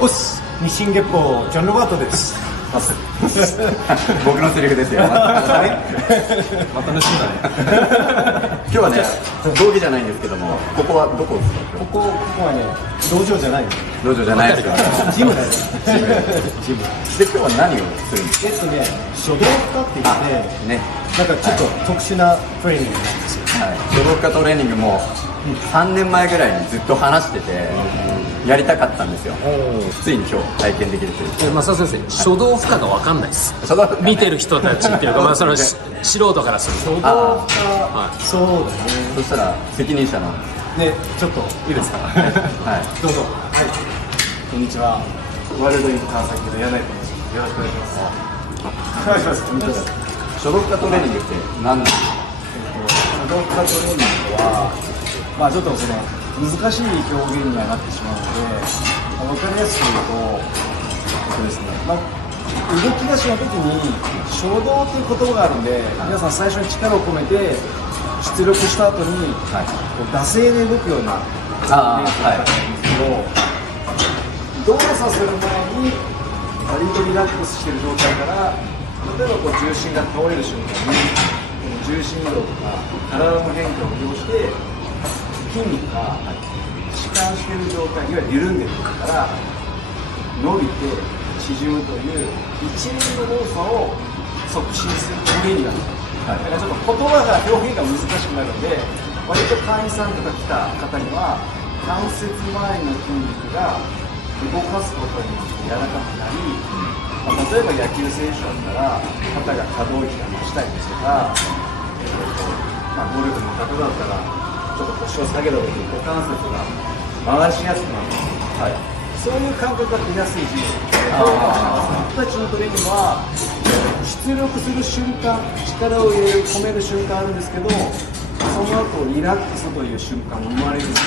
おっす、日進月歩ジョン・ロバートです。僕のセリフですよ。また盗んだね。今日はね、道着じゃないんですけども、ここはどこですか？ここはね、道場じゃないの。道場じゃないですか。ジムだよ。ジム。で、今日は何をするんですか？書道家って言ってね、なんかちょっと特殊なトレーニングなんですよ。書道家トレーニングも3年前ぐらいにずっと話してて、やりたかったんですよ。ついに今日体験できるという。増田先生、書道負荷が分かんないです。見てる人たちっていうか、まあその素人からすると。書道家、そうだね。そしたら責任者のね、ちょっといいですか？はい、どうぞ。はい、こんにちは。ワールドイン川崎の柳井です。よろしくお願いします。お願いします。書道家トレーニングって何なんですか？書道家トレーニングは、まあちょっとその難しい表現にはなってしまうので、分かりやすく言うと、ですね、まあ、動き出しの時に書道という言葉があるんで、皆さん最初に力を込めて出力した後に、惰性で動くようなイメージがあるんですけど、動作する前に割とリラックスしている状態から、例えばこう重心が倒れる瞬間に重心移動とか体の変化を利用して筋肉が弛緩している状態、いわゆる緩んでいるから伸びて縮むという一連の動作を促進するトレーニングなんです。だからちょっと言葉が表現が難しくなるので、割と会員さんとか来た方には関節周りの筋肉が動かすことによって柔らかくなり、例えば野球選手だったら肩が可動域が増したりですとか、ゴルフの方だったらちょっと腰を下げた時に股関節が回しやすくなる、そういう感覚が出やすい時期で、僕たちのトレーニングは出力する瞬間、力を入れる、込める瞬間あるんですけど、その後リラックスという瞬間も生まれるので、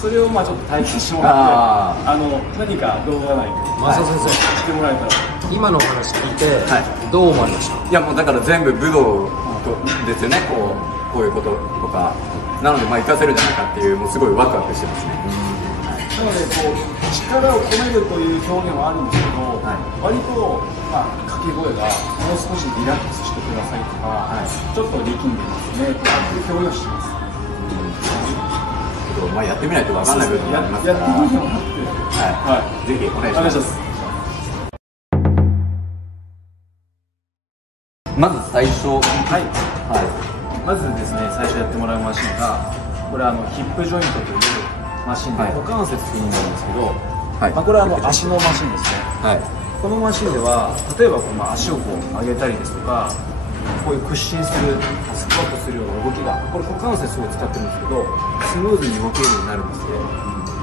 それをまあちょっと体験してもらって、何か動画内で増田先生、してもらえたら。今のお話聞いて、どう思われました？いやもうだから全部武道ですよね。こういうこととかなので、活かせるんじゃないかっていう、もうすごいワクワクしてますね。なのでこう力を込めるという表現はあるんですけど、割と掛け声がもう少しリラックスしてくださいとか、ちょっと力んでますねっていう表現をしてます。やってみないと分かんない部分がありますから、ぜひお願いします。まず最初、まずですね、最初やってもらうマシンが、これヒップジョイントというマシンで、股関節って意味なんですけど、これは足のマシンですね。このマシンでは、例えば足をこう上げたりですとか、こういう屈伸する、スクワットするような動きが、これ股関節を使ってるんですけど、スムーズに動けるようになるんですね。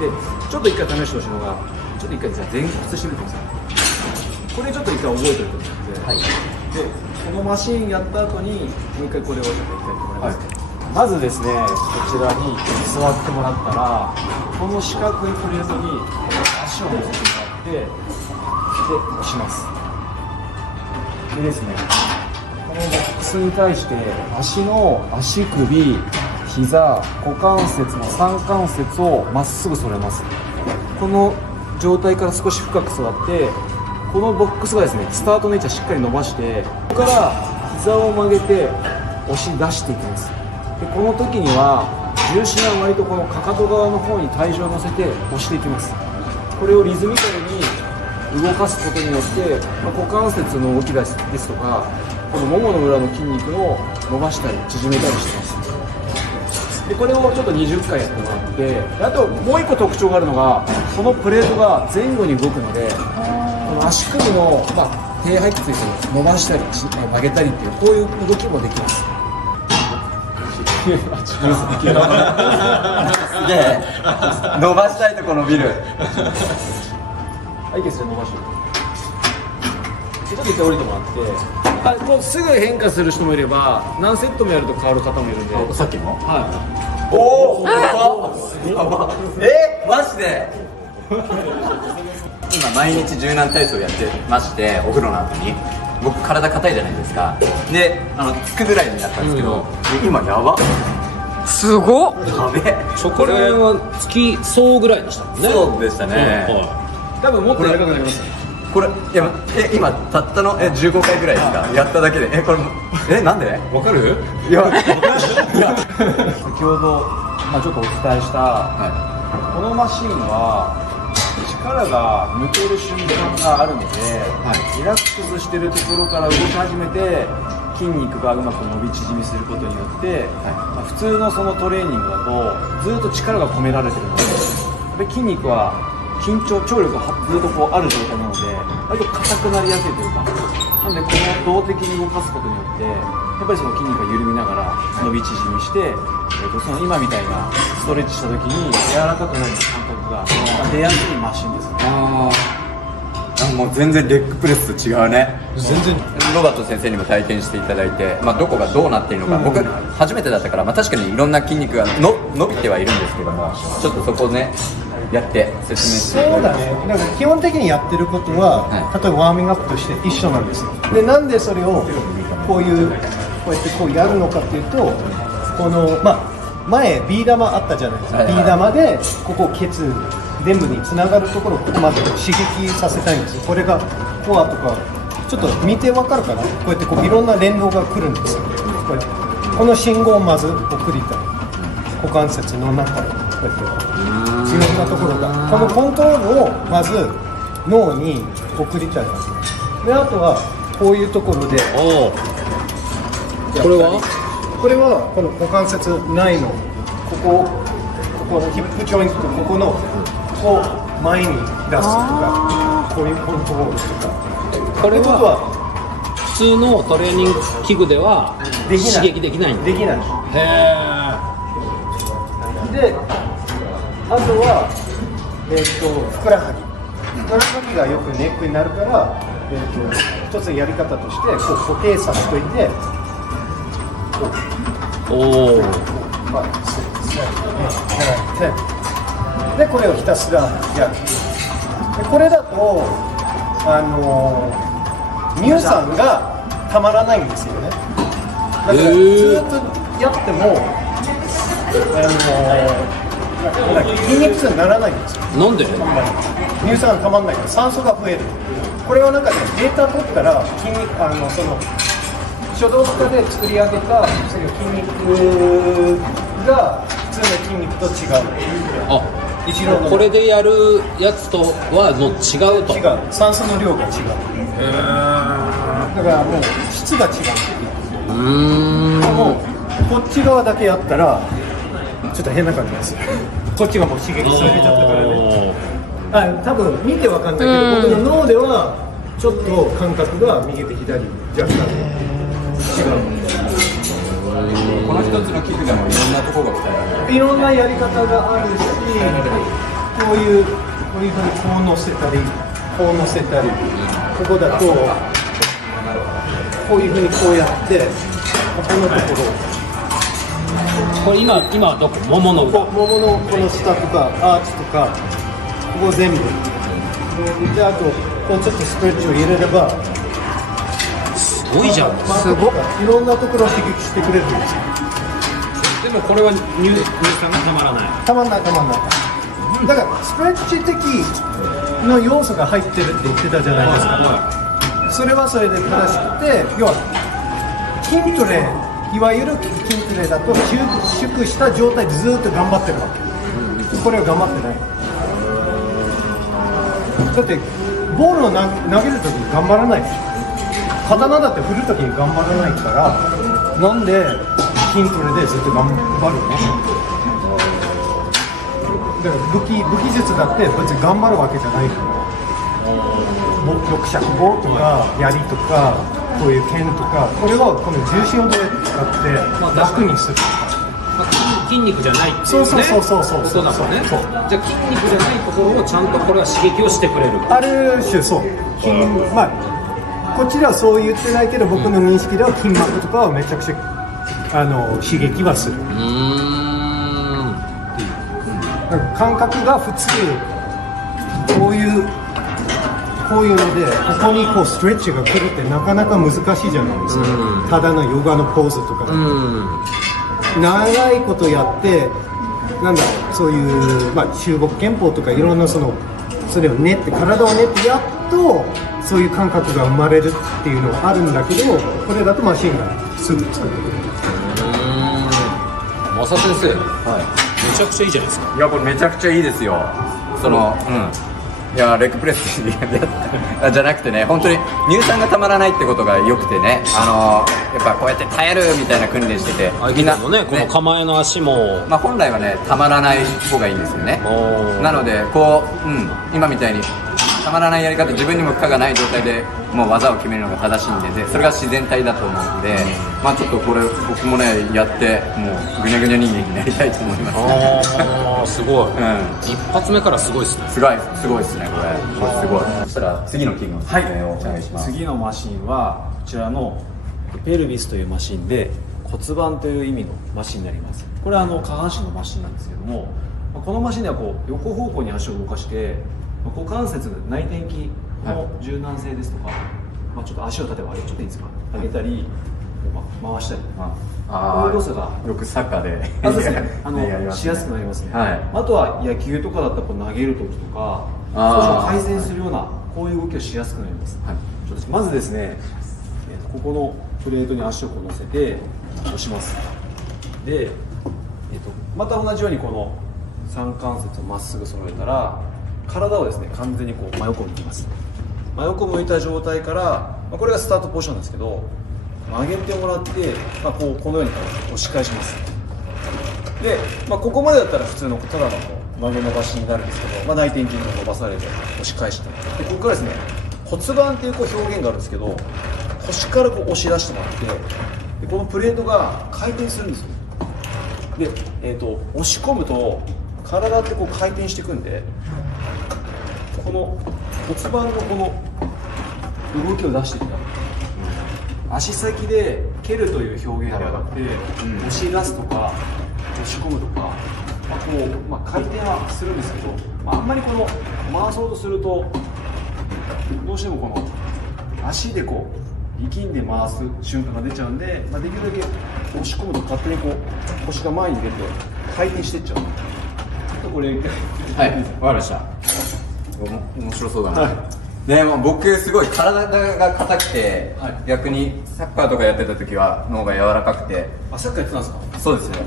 で、ちょっと一回試してほしいのが、ちょっと一回前屈してみてください。これちょっと一回覚えておいてください。で、このマシンやった後に、もう一回これをちょっと一回やってもらいます。まずですね、こちらに座ってもらったら、この四角いプレートに足を乗せてもらって、で、押します。でですね、このボックスに対して足の足首、膝、股関節の三関節をまっすぐ反れます。この状態から少し深く座って、このボックスがですね、スタートの位置はしっかり伸ばして、ここから膝を曲げて押し出していきます。で、この時には重心は割とこのかかと側の方に体重を乗せて押していきます。これをリズミカルに動かすことによって、股関節の動きですとか、このももの裏の筋肉を伸ばしたり縮めたりしてます。で、これをちょっと20回やってもらって、あともう1個特徴があるのが、このプレートが前後に動くので、この足首の、低背筋を伸ばしたり曲げたりっていう、こういう動きもできます。すげえ伸ばしたいとこ伸びる。いいですね、伸ばしてちょっと一回降りてもらって、もうすぐ変化する人もいれば、何セットもやると変わる方もいるんで。さっきの？おお、マジで今毎日柔軟体操やってまして、お風呂の後に僕体硬いじゃないですか。で、つくぐらいになったんですけど、今やばすごっ。やべえ。これは月総ぐらいでしたもんね。そうでしたね。多分もっと長くなります。これいや今たったの15回ぐらいですか。やっただけでこれなんで？わかる？いや先ほどちょっとお伝えした、このマシンは力が抜ける瞬間があるので、リラックスしてるところから動き始めて筋肉がうまく伸び縮みすることによって、普通のそのトレーニングだとずっと力が込められてるので、筋肉は張力がずっとこうある状態なので割と硬くなりやすいというか、なのでこの動的に動かすことによってやっぱりその筋肉が緩みながら伸び縮みして、その今みたいなストレッチした時に柔らかくなる感覚が出やすいマシンですね。もう全然レッグプレスと違うね。全然。ロバート先生にも体験していただいて、どこがどうなっているのか、僕初めてだったから、確かにいろんな筋肉が伸びてはいるんですけども、ちょっとそこをねやって説明して。そうだね。だから基本的にやってることは、例えばワーミングアップとして一緒なんですよ。でなんでそれをこうやってこうやるのかっていうと、この前ビー玉あったじゃないですか。ビー玉でここケツ全部につながるところをここまで刺激させたいんですよ。これがコアとかちょっと見てわかるかな。こうやっていろんな連動が来るんですよ。この信号をまず送りたい。股関節の中でこうやっていろんなところがこのコントロールをまず脳に送りたいわけで、あとはこういうところでこれはこの股関節内のここのヒップジョイントとここのこう前に出すとか、こういうコントロールとか。これは普通のトレーニング器具では刺激できないんだ。できない。へで、あとはふくらはぎがよくネックになるから、一つのやり方としてこう固定させといて、でこれをひたすらやる。でこれだと乳酸がたまらないんですよね。だからずっとやっても筋肉痛にならないんですよ。なんで？乳酸がたまらないから酸素が増える。これはなんかね、データ取ったらその初動化で作り上げたその筋肉が普通の筋肉と違う。これでやるやつとは違うと。違う。酸素の量が違う。だからもう質が違う。でもこっち側だけやったらちょっと変な感じですよ。こっちがもう刺激されちゃったからね。多分見てわかんないけど、僕の脳ではちょっと感覚が右と左若干違う。この一つの器具でもいろんなところが鍛えられる。いろんなやり方があるし、こういうふうにこう乗せたり、こう乗せたり、ここだとこういうふうにこうやって、このところ。これ今はどこ？もものもものこの下とかアーチとか、ここ全部。であとこうちょっとストレッチを入れれば。すごいじゃん。すごい。いろんなところを刺激してくれるんですよ。でもこれは乳酸がたまらない。たまんない。だからストレッチ的の要素が入ってるって言ってたじゃないですか。それはそれで正しくて、要は筋トレ、いわゆる筋トレだと収縮した状態でずっと頑張ってるわけ。これは頑張ってない。だってボールを投げるときに頑張らないでしょ。刀だって振るときに頑張らないから、なんで筋トレでずっと頑張るの？だから武器術だって別に頑張るわけじゃないから、六尺棒とか槍とかこういう剣とか、これをこの重心をどうやって使って楽にする。筋肉じゃないっていうね。そうことだもんね。じゃあ筋肉じゃないところをちゃんとこれは刺激をしてくれる。ある種そう。こっちではそう言ってないけど、僕の認識では筋膜とかはめちゃくちゃ刺激はする。感覚が普通こういうのでここにこうストレッチが来るってなかなか難しいじゃないですか。ただのヨガのポーズとか。長いことやってなんだろう、そういう、まあ、中国憲法とかいろんなそれを練って体を練ってやっとそういう感覚が生まれるっていうのがあるんだけど、これだとマシンがすぐ作ってくれる。マサ先生、はい、めちゃくちゃいいじゃないですか。いやこれめちゃくちゃいいですよ。いやレッグプレスじゃなくてね、本当に乳酸がたまらないってことが良くてね、やっぱこうやって耐えるみたいな訓練してて、みんなのね、この構えの足も、まあ、本来はねたまらない方がいいんですよね。なのでこう、今みたいにたまらないやり方、自分にも負荷がない状態でもう技を決めるのが正しいんで、それが自然体だと思うので、まあちょっとこれ僕もねやってもうぐにゃぐにゃ人間になりたいと思います。ああすごい、一発目からすごいですね。すごいですねこれすごい。そしたら次の器具の説明をお願いします。次のマシンはこちらのペルビスというマシンで、骨盤という意味のマシンになります。これは下半身のマシンなんですけども、このマシンではこう横方向に足を動かして股関節内転筋の柔軟性ですとか、まあ、ちょっと足を例えばちょっといいですか、上げたり、回したり、こういう動作がよくサッカーでそうですね、しやすくなりますね。あとは野球とかだったらこう投げる時とか少し改善するようなこういう動きをしやすくなります。ちょっとまずですね、ここのプレートに足をこう乗せて押します。で、また同じようにこの三関節をまっすぐ揃えたら、体をですね完全にこう真横向きます。真横向いた状態から、これがスタートポジションですけど、曲げてもらって、このように押し返します。で、ここまでだったら普通のただの曲げ伸ばしになるんですけど、内転筋が伸ばされて押し返して、でここからですね骨盤っていう表現があるんですけど、腰からこう押し出してもらって、でこのプレートが回転するんですよ。で、押し込むと体ってこう回転していくんで、この骨盤のこの動きを出していく。足先で蹴るという表現ではなくて、押し出すとか押し込むとか、回転はするんですけど、あんまりこの回そうとするとどうしてもこの足でこう力んで回す瞬間が出ちゃうんで、できるだけ押し込むと勝手にこう腰が前に出て回転していっちゃう。これはい、わかりました。面白そうだな。でも僕すごい体が硬くて、逆にサッカーとかやってた時は脳が柔らかくて。サッカーやってたんですか？そうですね。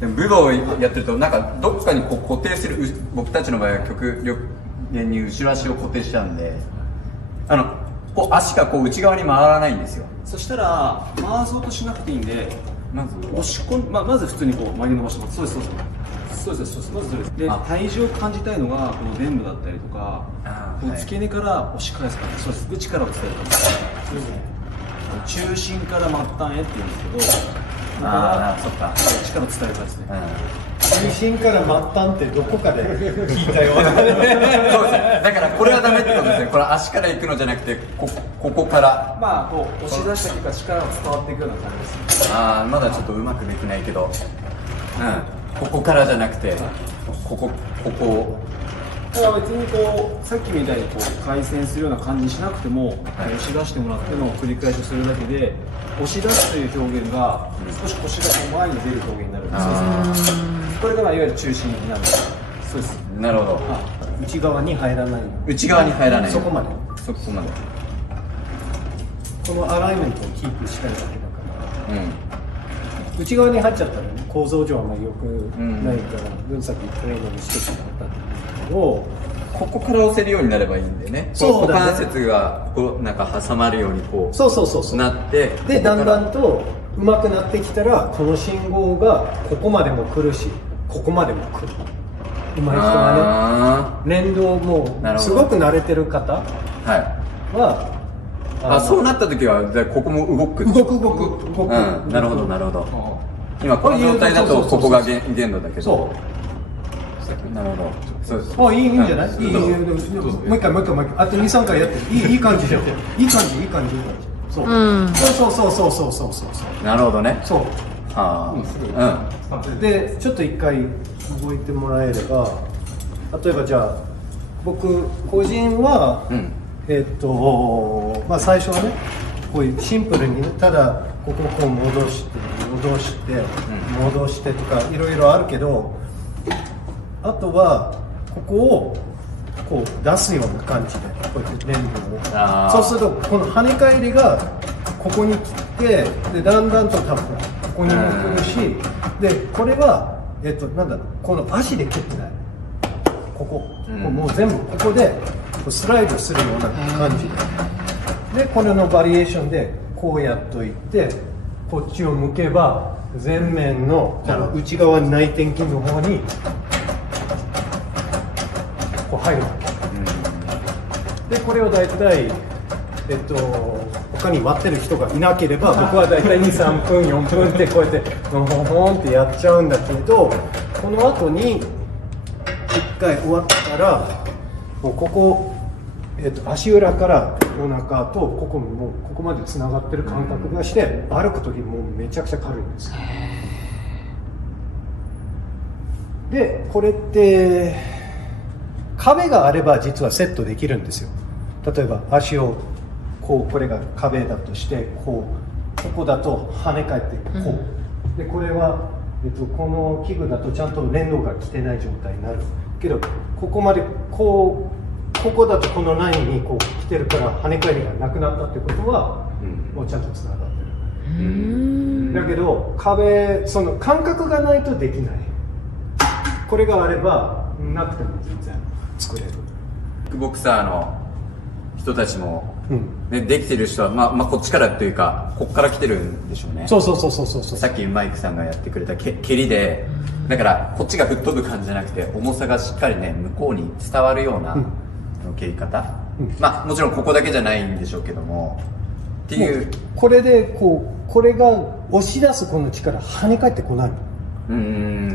でも武道をやってるとなんかどっかにこう固定する、僕たちの場合は極力に後ろ足を固定しちゃうんで、こう足がこう内側に回らないんですよ。そしたら回そうとしなくていいんで、まず押し込ん、まず普通にこう曲げ伸ばします。そうです。まずそれです。で、体重を感じたいのがこの臀部だったりとか、付け根から押し返すから。そうです。力を伝えるから。そうですね。中心から末端へって言うんですけど、そっか。力を伝えるからですね。中心から末端ってどこかで聞いたよ。そうですね。だからこれはダメってことですね。これ足から行くのじゃなくて、ここから。こう押し出した結果力が伝わっていくような感じです。まだちょっとうまくできないけど、ここからじゃなくて、ここを。ただ別にこうさっきみたいにこう回旋するような感じにしなくても、押し出してもらっての繰り返しをするだけで、押し出すという表現が少し腰が前に出る表現になるんですよ。これがいわゆる中心になるんです。そうです。なるほど。内側に入らない。内側に入らない。そこまで。このアライメントをキープしたいだけだから。内側に入っちゃったら、構造上はあんまり良くないから、分先トレーニングしてしまったんですけど、ここから押せるようになればいいんでね。股関節がこうなんか挟まるようにこう。そうなって、でだんだんと上手くなってきたら、この信号がここまでも来るし、ここまでも来る。上手い人はね、連動もすごく慣れてる方は。そうなった時はここも動く。動く。なるほど。今この状態だとここが限度だけど。なるほど。そうです。いいんじゃない？もう一回。あと2、3回やって。いい感じじゃん。いい感じ。そう。なるほどね。そう。で、ちょっと一回動いてもらえれば、例えばじゃあ僕個人は最初はね、こういうシンプルにただここをこう戻して戻して戻してとかいろいろあるけど、あとはここをこう出すような感じでこうやって連動を、そうするとこの跳ね返りがここに来て、でだんだんと多分ここにも来るし、でこれはなんだろう、この足で蹴ってない、ここ、もう全部ここでスライドするような感じで、これのバリエーションでこうやっといて、こっちを向けば前面の内側内転筋の方にこう入るわけ、でこれを大体他に待ってる人がいなければ僕は大体 2,3 分4分ってこうやってホンホンってやっちゃうんだけど、この後に1回終わったらもうここ、足裏からお腹とここもここまでつながってる感覚がして、歩く時もうめちゃくちゃ軽いんです。でこれって壁があれば実はセットできるんですよ。例えば足をこう、これが壁だとしてここだと跳ね返ってこうで、これは、この器具だとちゃんと連動が来てない状態になるけど、ここまでここだとこのラインにこう来てるから跳ね返りがなくなったってことは、もうちゃんとつながってる。だけど壁、その感覚がないとできない。これがあればなくても全然作れる。キックボクサーの人たちも、ね、できてる人は、まあこっちからというかこっから来てるんでしょうね。そうさっきマイクさんがやってくれた蹴りで、だからこっちが吹っ飛ぶ感じじゃなくて重さがしっかりね向こうに伝わるような蹴り方、まあもちろんここだけじゃないんでしょうけどもっていう、これでこれが押し出すこの力跳ね返ってこない。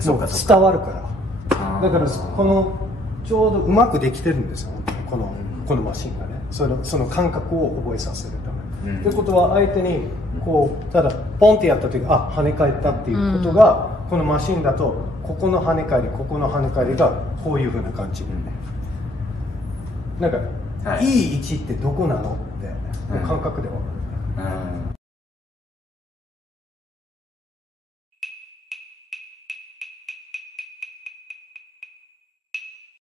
そうか伝わるから。だからこのちょうどうまくできてるんですよ、このマシンがね、その感覚を覚えさせるため。ってことは相手にこうただポンってやった時跳ね返ったっていうことが、このマシンだとここの跳ね返りここの跳ね返りがこういうふうな感じでね、なんか、いい位置ってどこなのって感覚で分かる。